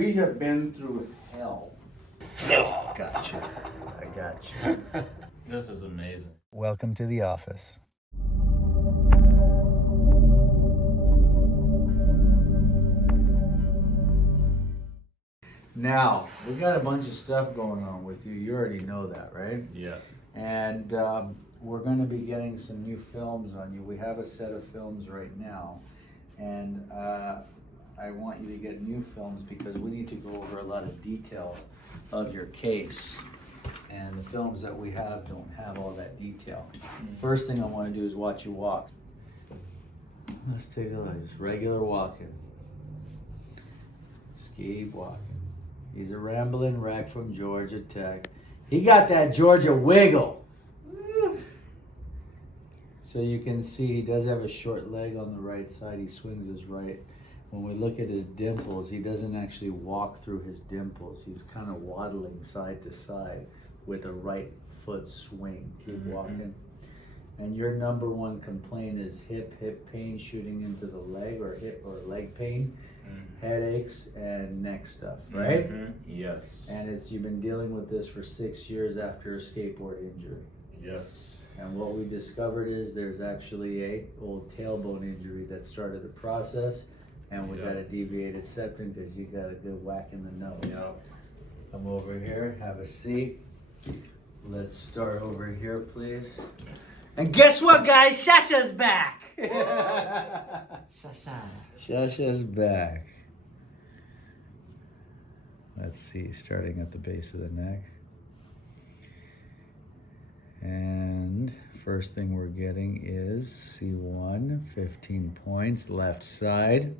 we have been through hell. Gotcha. I gotcha. This is amazing. Welcome to the office. Now, we got a bunch of stuff going on with you. You already know that, right? Yeah. And we're going to be getting some new films on you. We have a set of films right now. And I want you to get new films because we need to go over a lot of detail of your case. And the films that we have don't have all that detail. First thing I want to do is watch you walk. Let's take a look. Just regular walking. Just keep walking. He's a rambling wreck from Georgia Tech. He got that Georgia wiggle. So you can see he does have a short leg on the right side. He swings his right. When we look at his dimples, he doesn't actually walk through his dimples. He's kind of waddling side to side with a right foot swing. Keep walking. And your number one complaint is hip pain shooting into the leg, or hip or leg pain, headaches, and neck stuff, right? Yes. And you've been dealing with this for 6 years after a skateboard injury. Yes. And what we discovered is there's actually a old tailbone injury that started the process, and we got a deviated septum because you got a good whack in the nose. Yep. Come over here, have a seat. Let's start over here, please. And guess what, guys? Shasha's back. Shasha's back. Let's see, starting at the base of the neck. And first thing we're getting is C1, 15 points, left side.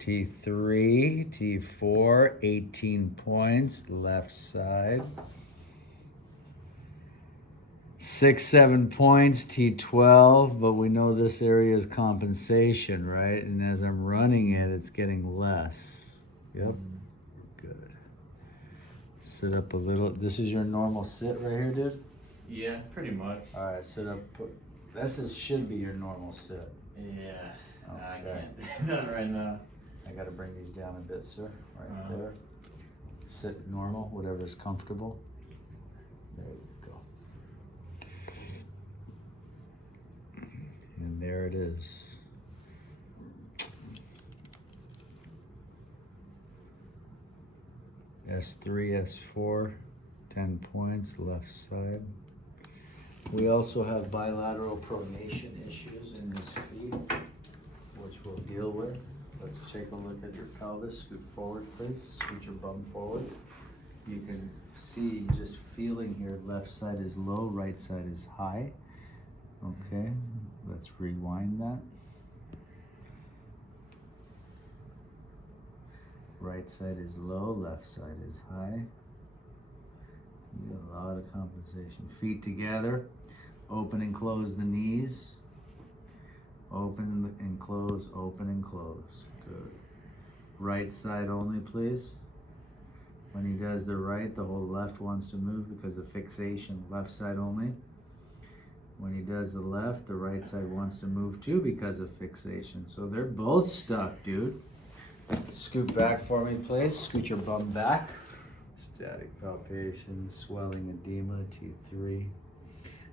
T3, T4, 18 points, left side. 6, 7 points, T12, but we know this area is compensation, right? And as I'm running it, it's getting less. Yep, good. Sit up a little. This is your normal sit right here, dude? Yeah, pretty much. All right, sit up. Should be your normal sit. Yeah. I Okay. can't do that right now. I gotta bring these down a bit, sir. Right there. Sit normal, whatever's comfortable. There you go. And there it is. S3, S4, 10 points, left side. We also have bilateral pronation issues in his feet, which we'll deal with. Let's take a look at your pelvis. Scoot forward, please. Scoot your bum forward. You can see, just feeling here, left side is low, right side is high. Okay, let's rewind that. Right side is low, left side is high. You got a lot of compensation. Feet together. Open and close the knees. Open and close, open and close. Good. Right side only, please. When he does the right, the whole left wants to move because of fixation. Left side only. When he does the left, the right side wants to move too because of fixation. So they're both stuck, dude. Scoot back for me, please. Scoot your bum back. Static palpation, swelling edema, T3.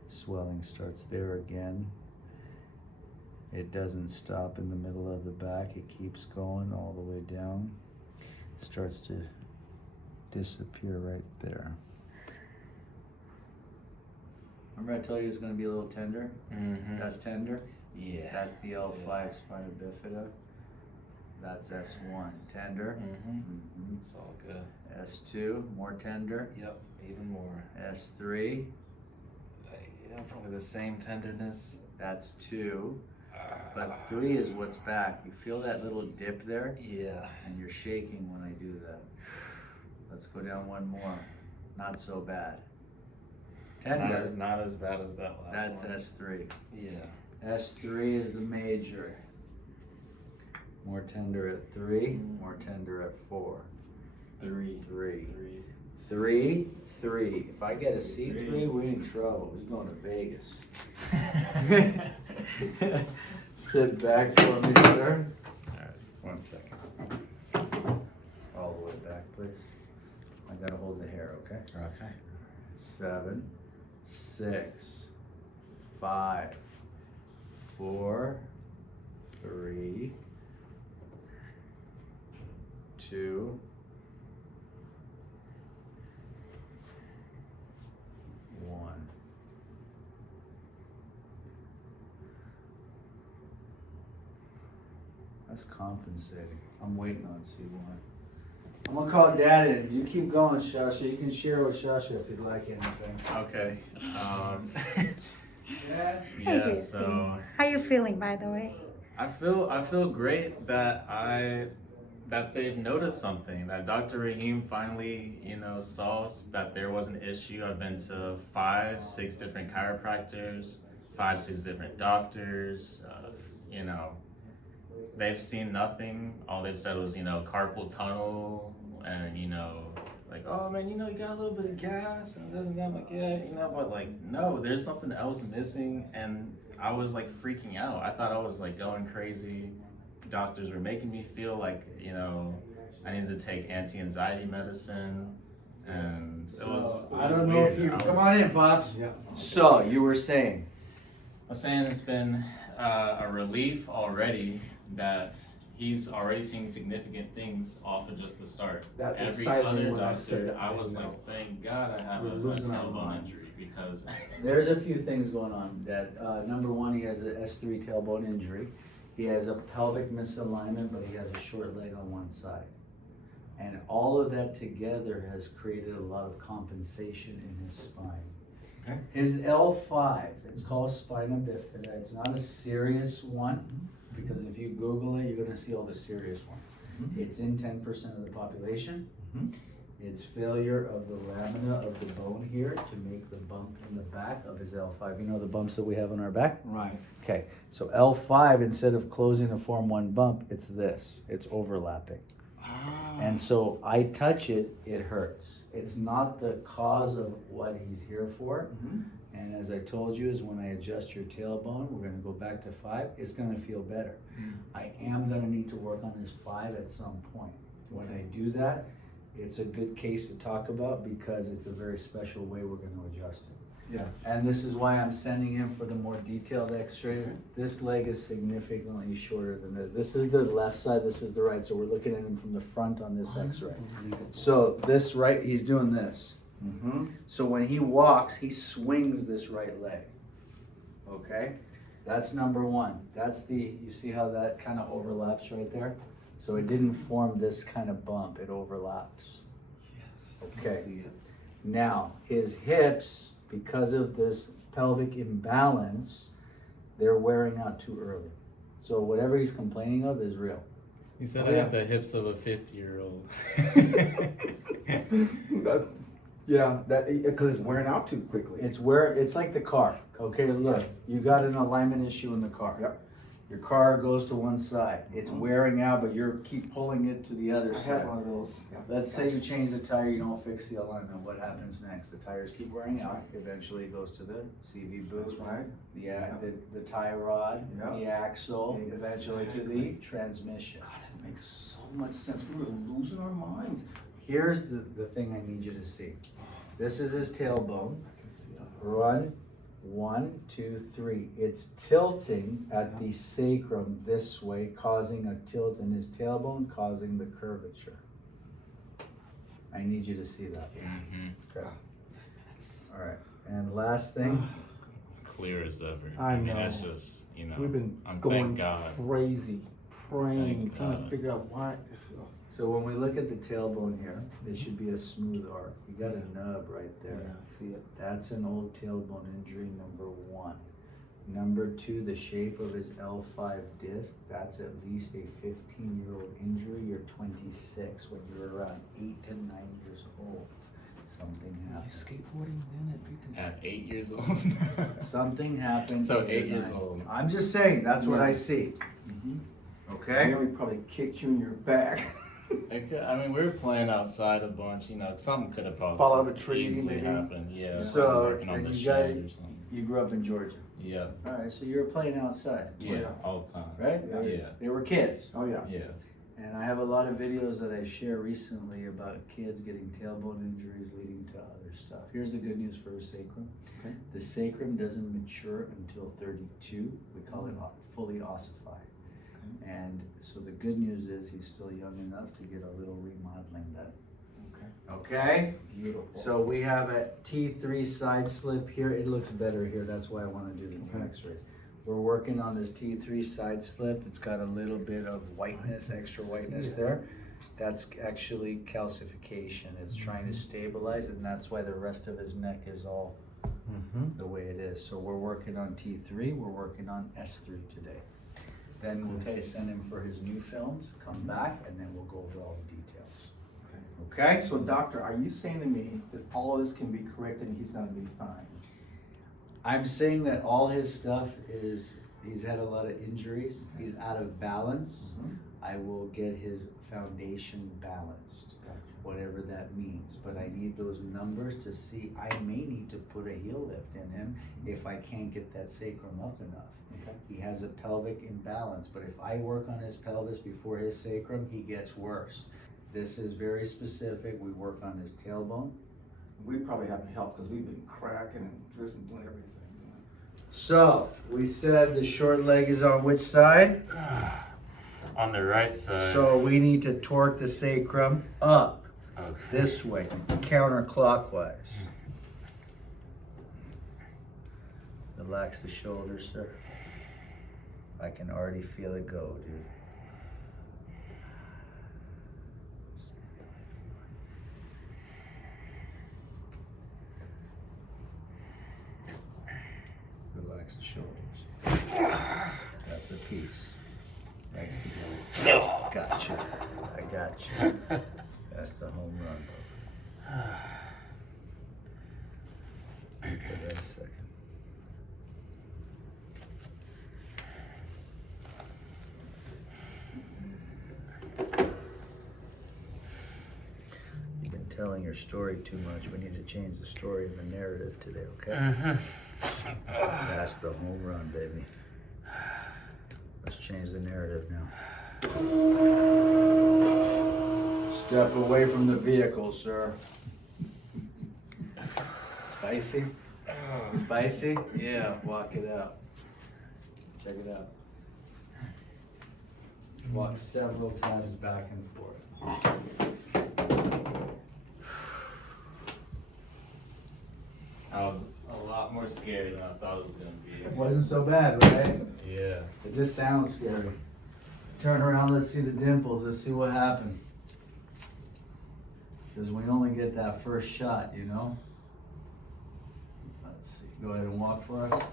Swelling starts there again. It doesn't stop in the middle of the back. It keeps going all the way down. Starts to disappear right there. Remember I told you it's going to be a little tender? That's tender? Yeah. That's the L5 spina bifida. That's S1, tender. It's all good. S2, more tender. Yep, even more. S3, Yeah, probably the same tenderness. that's 2. But 3 is what's back. You feel that little dip there? Yeah. And you're shaking when I do that. Let's go down one more. Not so bad. Tender. Not as bad as that last one. That's S3. Yeah. S3 is the major. More tender at 3, more tender at 4. 3. 3. If I get a C3, we're in trouble. We're going to Vegas. Sit back for me, sir. 1 second. All the way back, please. I gotta hold the hair, okay? Okay. 7, 6, 5, 4, 3, 2, 1. That's compensating. I'm waiting on C1. I'm gonna call Dad in. You keep going, Shasha. You can share with Shasha if you'd like anything. Okay. Dad? Hey, Yeah, Jesse. so How you feeling, by the way? I feel great that they've noticed something, that Dr. Rahim finally, saw that there was an issue. I've been to 5, 6 different chiropractors, 5, 6 different doctors, they've seen nothing. All they've said was, carpal tunnel and, like, oh man, you got a little bit of gas and this and that, like, yeah, but like, no, there's something else missing. And I was like freaking out. I thought I was like going crazy. Doctors were making me feel like, I needed to take anti-anxiety medicine. And it was I don't know if you, come on in, Pops. Yeah. So, you were saying? I was saying it's been a relief already that he's already seeing significant things off of just the start. That Every excited me other when I said doctor, that, I was you like, know. thank God I have We're a losing our tailbone minds. injury because There's a few things going on, Dad. Number one, he has an S3 tailbone injury. He has a pelvic misalignment, but he has a short leg on one side. And all of that together has created a lot of compensation in his spine. Okay. His L5, it's called spina bifida. It's not a serious one, because if you Google it, you're gonna see all the serious ones. It's in 10% of the population. It's failure of the lamina of the bone here to make the bump in the back of his L5. You know the bumps that we have on our back? Right. Okay, so L5, instead of closing to form one bump, it's this. It's overlapping. And so I touch it, it hurts. It's not the cause of what he's here for. And as I told you, is when I adjust your tailbone, we're gonna go back to 5, it's gonna feel better. I am gonna need to work on his 5 at some point. When I do that, it's a good case to talk about because it's a very special way we're gonna adjust it. Yes. And this is why I'm sending him for the more detailed x-rays. This leg is significantly shorter than this. This is the left side, this is the right, so we're looking at him from the front on this x-ray. So this right, he's doing this. So when he walks, he swings this right leg. Okay? That's number one. That's you see how that kind of overlaps right there? So it didn't form this kind of bump, it overlaps. Yes. Okay. Now, his hips, because of this pelvic imbalance, they're wearing out too early. So whatever he's complaining of is real. he said Oh, I yeah. have the hips of a 50-year-old. Yeah, that because it's wearing out too quickly. It's like the car. Okay, look, you got an alignment issue in the car. Yep. Your car goes to one side. It's wearing out, but you keep pulling it to the other I side. had one of those. Yeah. Let's say you change the tire, you don't fix the alignment. What happens next? The tires keep wearing out. Eventually it goes to the CV boot. That's right. The tie rod, Yeah. the axle, eventually to the Exactly. transmission. God, that makes so much sense. We were losing our minds. Here's the thing I need you to see. This is his tailbone. I can see that. Run, 1, 2, 3. It's tilting at the sacrum this way, causing a tilt in his tailbone, causing the curvature. I need you to see that. Okay. All right. And last thing. Clear as ever. I mean, know. that's just, We've been I'm going thank God. crazy, praying, Thank trying to God. figure out why. So when we look at the tailbone here, it should be a smooth arc. You got a nub right there. Yeah, I see it. That's an old tailbone injury, number 1. Number 2, the shape of his L5 disc, that's at least a 15-year-old injury. You're 26 when you're around 8 to 9 years old. Something You happened. skateboarding then At 8 years old. Something happened. So 8 or 8 years 9. old. I'm just saying, that's what Yeah. I see. Okay? Mary probably kicked you in your back. I mean, we were playing outside a bunch, something could have possibly Fall out of a tree, easily maybe? happened. Yeah. So, working on and the you shed guys- or something. You grew up in Georgia. Yeah. All right, so you were playing outside, Yeah. All the time. right? Yeah. They were kids. Oh yeah. Yeah. And I have a lot of videos that I share recently about kids getting tailbone injuries leading to other stuff. Here's the good news for the sacrum. Okay. The sacrum doesn't mature until 32. We call it fully ossified. Okay. And so the good news is he's still young enough to get a little remodeling done. Okay. Okay? Beautiful. So we have a T3 side slip here. It looks better here. That's why I want to do the new x-rays. We're working on this T3 side slip. It's got a little bit of whiteness, extra whiteness there. That's actually calcification. It's trying to stabilize, and that's why the rest of his neck is all the way it is. So we're working on T3. We're working on S3 today. Then we'll send him for his new films, come back, and then we'll go over all the details. Okay. Okay? So, doctor, are you saying to me that all of this can be corrected and he's going to be fine? I'm saying that all his stuff is, he's had a lot of injuries. He's out of balance. I will get his foundation balanced, whatever that means. But I need those numbers to see, I may need to put a heel lift in him if I can't get that sacrum up enough. Okay. He has a pelvic imbalance, but if I work on his pelvis before his sacrum, he gets worse. This is very specific. We work on his tailbone. We probably have to help because we've been cracking and twisting, doing everything. So, we said the short leg is on which side? On the right side. So we need to torque the sacrum up, Okay. this way, counterclockwise. Relax the shoulders, sir. I can already feel it go, dude. Relax the shoulders. That's a piece. Next together. Gotcha. I got you. That's the home run. Give that a second. You've been telling your story too much. We need to change the story and the narrative today, okay? That's the home run, baby. Let's change the narrative now. Step away from the vehicle, sir. Spicy? Spicy? Yeah, walk it out. Check it out. Walk several times back and forth. I was a lot more scary than I thought it was gonna be. It wasn't so bad, right? Yeah. It just sounds scary. Turn around, let's see the dimples, let's see what happened. Because we only get that first shot, you know? Let's see, go ahead and walk for us.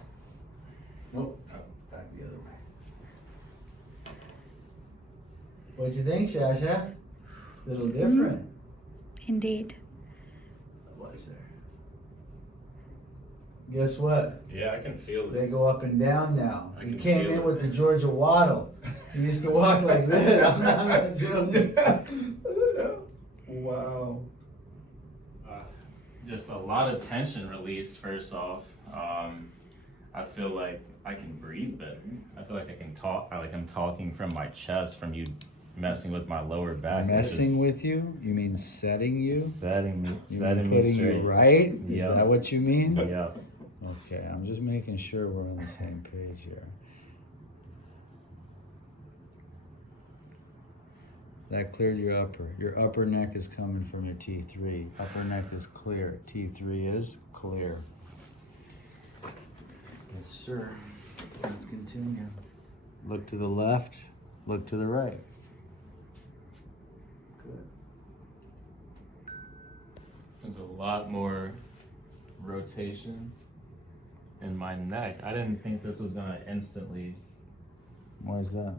Nope, back the other way. What'd you think, Shasha? A little different. Indeed. What was there? Guess what? Yeah, I can feel They it. go up and down now. I You can came feel in it. with the Georgia waddle. You used to walk like this. I'm not joking. Wow. Just a lot of tension released, first off. I feel like I can breathe better. I feel like I can talk, I'm talking from my chest from you messing with my lower back. Messing with you? You mean setting you? Setting me, You setting mean me putting straight. you right? Is Yeah. that what you mean? Yeah. Okay, I'm just making sure we're on the same page here. That cleared your upper. Your upper neck is coming from your T3. Upper neck is clear. T3 is clear. Yes, sir. Let's continue. Look to the left, look to the right. Good. There's a lot more rotation in my neck. I didn't think this was gonna instantly Why is that?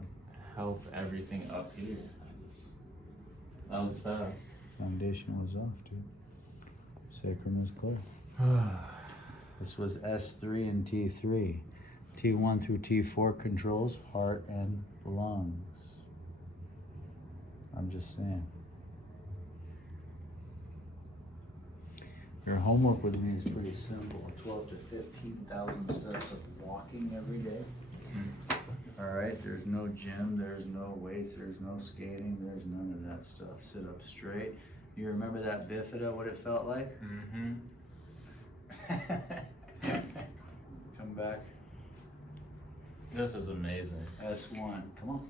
help everything up here. That was fast. Foundation was off, dude. Sacrum is clear. This was S3 and T3. T1 through T4 controls heart and lungs. I'm just saying. Your homework with me is pretty simple. 12 to 15,000 steps of walking every day. All right, there's no gym, there's no weights, there's no skating, there's none of that stuff. Sit up straight. You remember that bifida, what it felt like? Mm-hmm. Come back. This is amazing. S1, come on.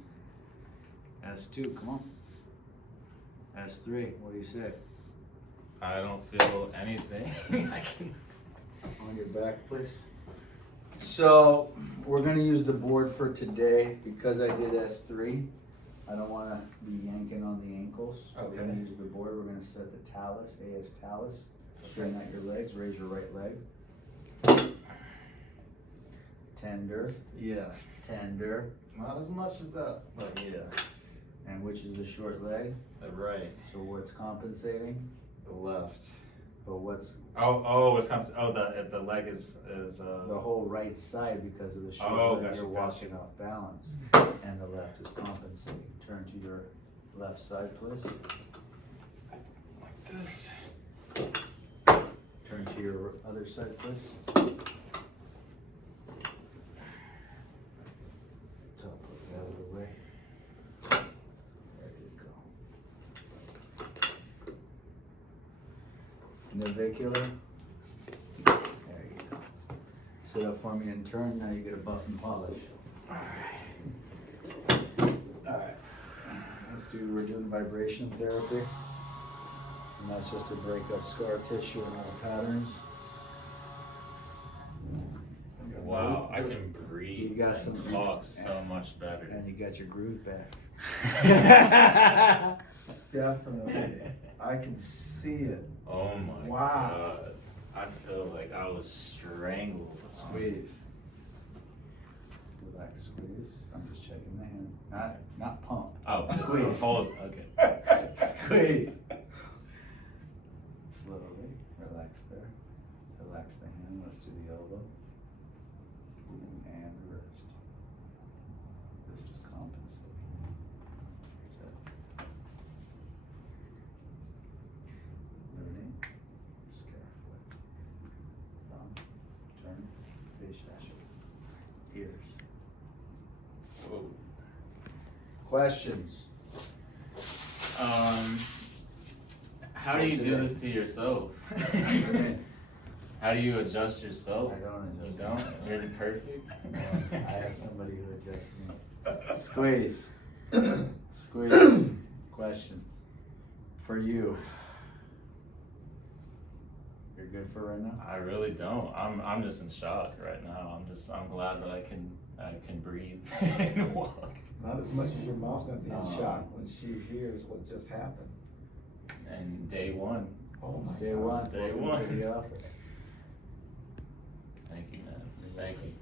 S2, come on. S3, what do you say? I don't feel anything. I can... On your back, please. So, we're gonna use the board for today because I did S3. I don't wanna be yanking on the ankles. We're gonna Okay. use the board, we're gonna set the talus, AS talus. Straighten out your legs, raise your right leg. Tender, Yeah. tender. Not as much as that, but yeah. And which is the short leg? The right. So what's compensating? The left. But what's The leg is the whole right side because of the short leg, gotcha, you're gotcha. walking off balance. And the left is compensating. Turn to your left side, please. like this. Turn to your other side, please. Top of it out of the way. There you go. Navicular. There you go. Sit up for me and turn. Now you get a buff and polish. Alright. We're doing vibration therapy. And that's just to break up scar tissue and all patterns. Wow, I can breathe. You got and some- talk so much better. And you got your groove back. Definitely. I can see it. Oh my Wow. god. I feel like I was strangled. Squeeze. Relax, squeeze. I'm just checking the hand. Not pump. Oh, just Squeeze. hold. Okay. Squeeze. Slowly. Relax there. Relax the hand. Let's do the elbow. And the wrist. This is compensating. Learning. Just carefully. Thumb. Turn. Face fascia. Ears. Whoa. Questions? How do you do this to yourself? How do you adjust yourself? I don't adjust. You don't? You're perfect? I have somebody who adjusts me. Squeeze. Squeeze. Questions? For you. You're good for right now? I really don't. I'm just in shock right now. I'm glad that I can breathe and walk. Not as much as your mom's gonna be in Oh. shock when she hears what just happened. And day one. Oh my Day God. one. Day Welcome one. to the office. Thank you, man. Thank you.